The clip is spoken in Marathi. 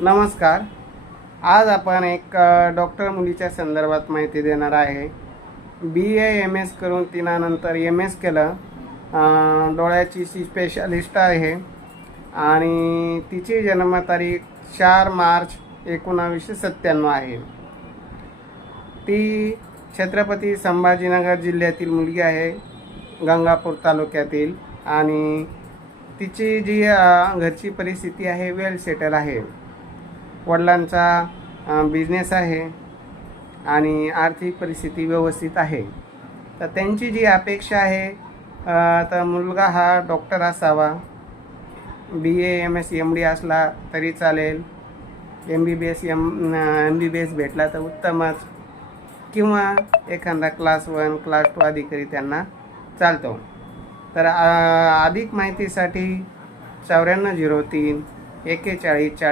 नमस्कार. आज आपण एक डॉक्टर मुलीच्या संदर्भात माहिती देणार आहे. BA MS करून तिनानंतर MS केलं. डोळ्याची स्पेशालिस्ट आहे आणि तिची जन्मतारीख 4 मार्च 1997 आहे. ती छत्रपती संभाजीनगर जिल्ह्यातील मुलगी आहे, गंगापूर तालुक्यातील. आणि तिची जी घरची परिस्थिती आहे वेल सेटल आहे. वडिलांचा बिझनेस आहे आणि आर्थिक परिस्थिती व्यवस्थित आहे. तर त्यांची जी अपेक्षा आहे तर मुलगा हा डॉक्टर असावा. BA MS MD असला तरी चालेल. MBBS भेटला तर उत्तमच, किंवा एखादा क्लास 1 क्लास 2 अधिकारी त्यांना चालतो. तर अधिक माहितीसाठी 9403 4140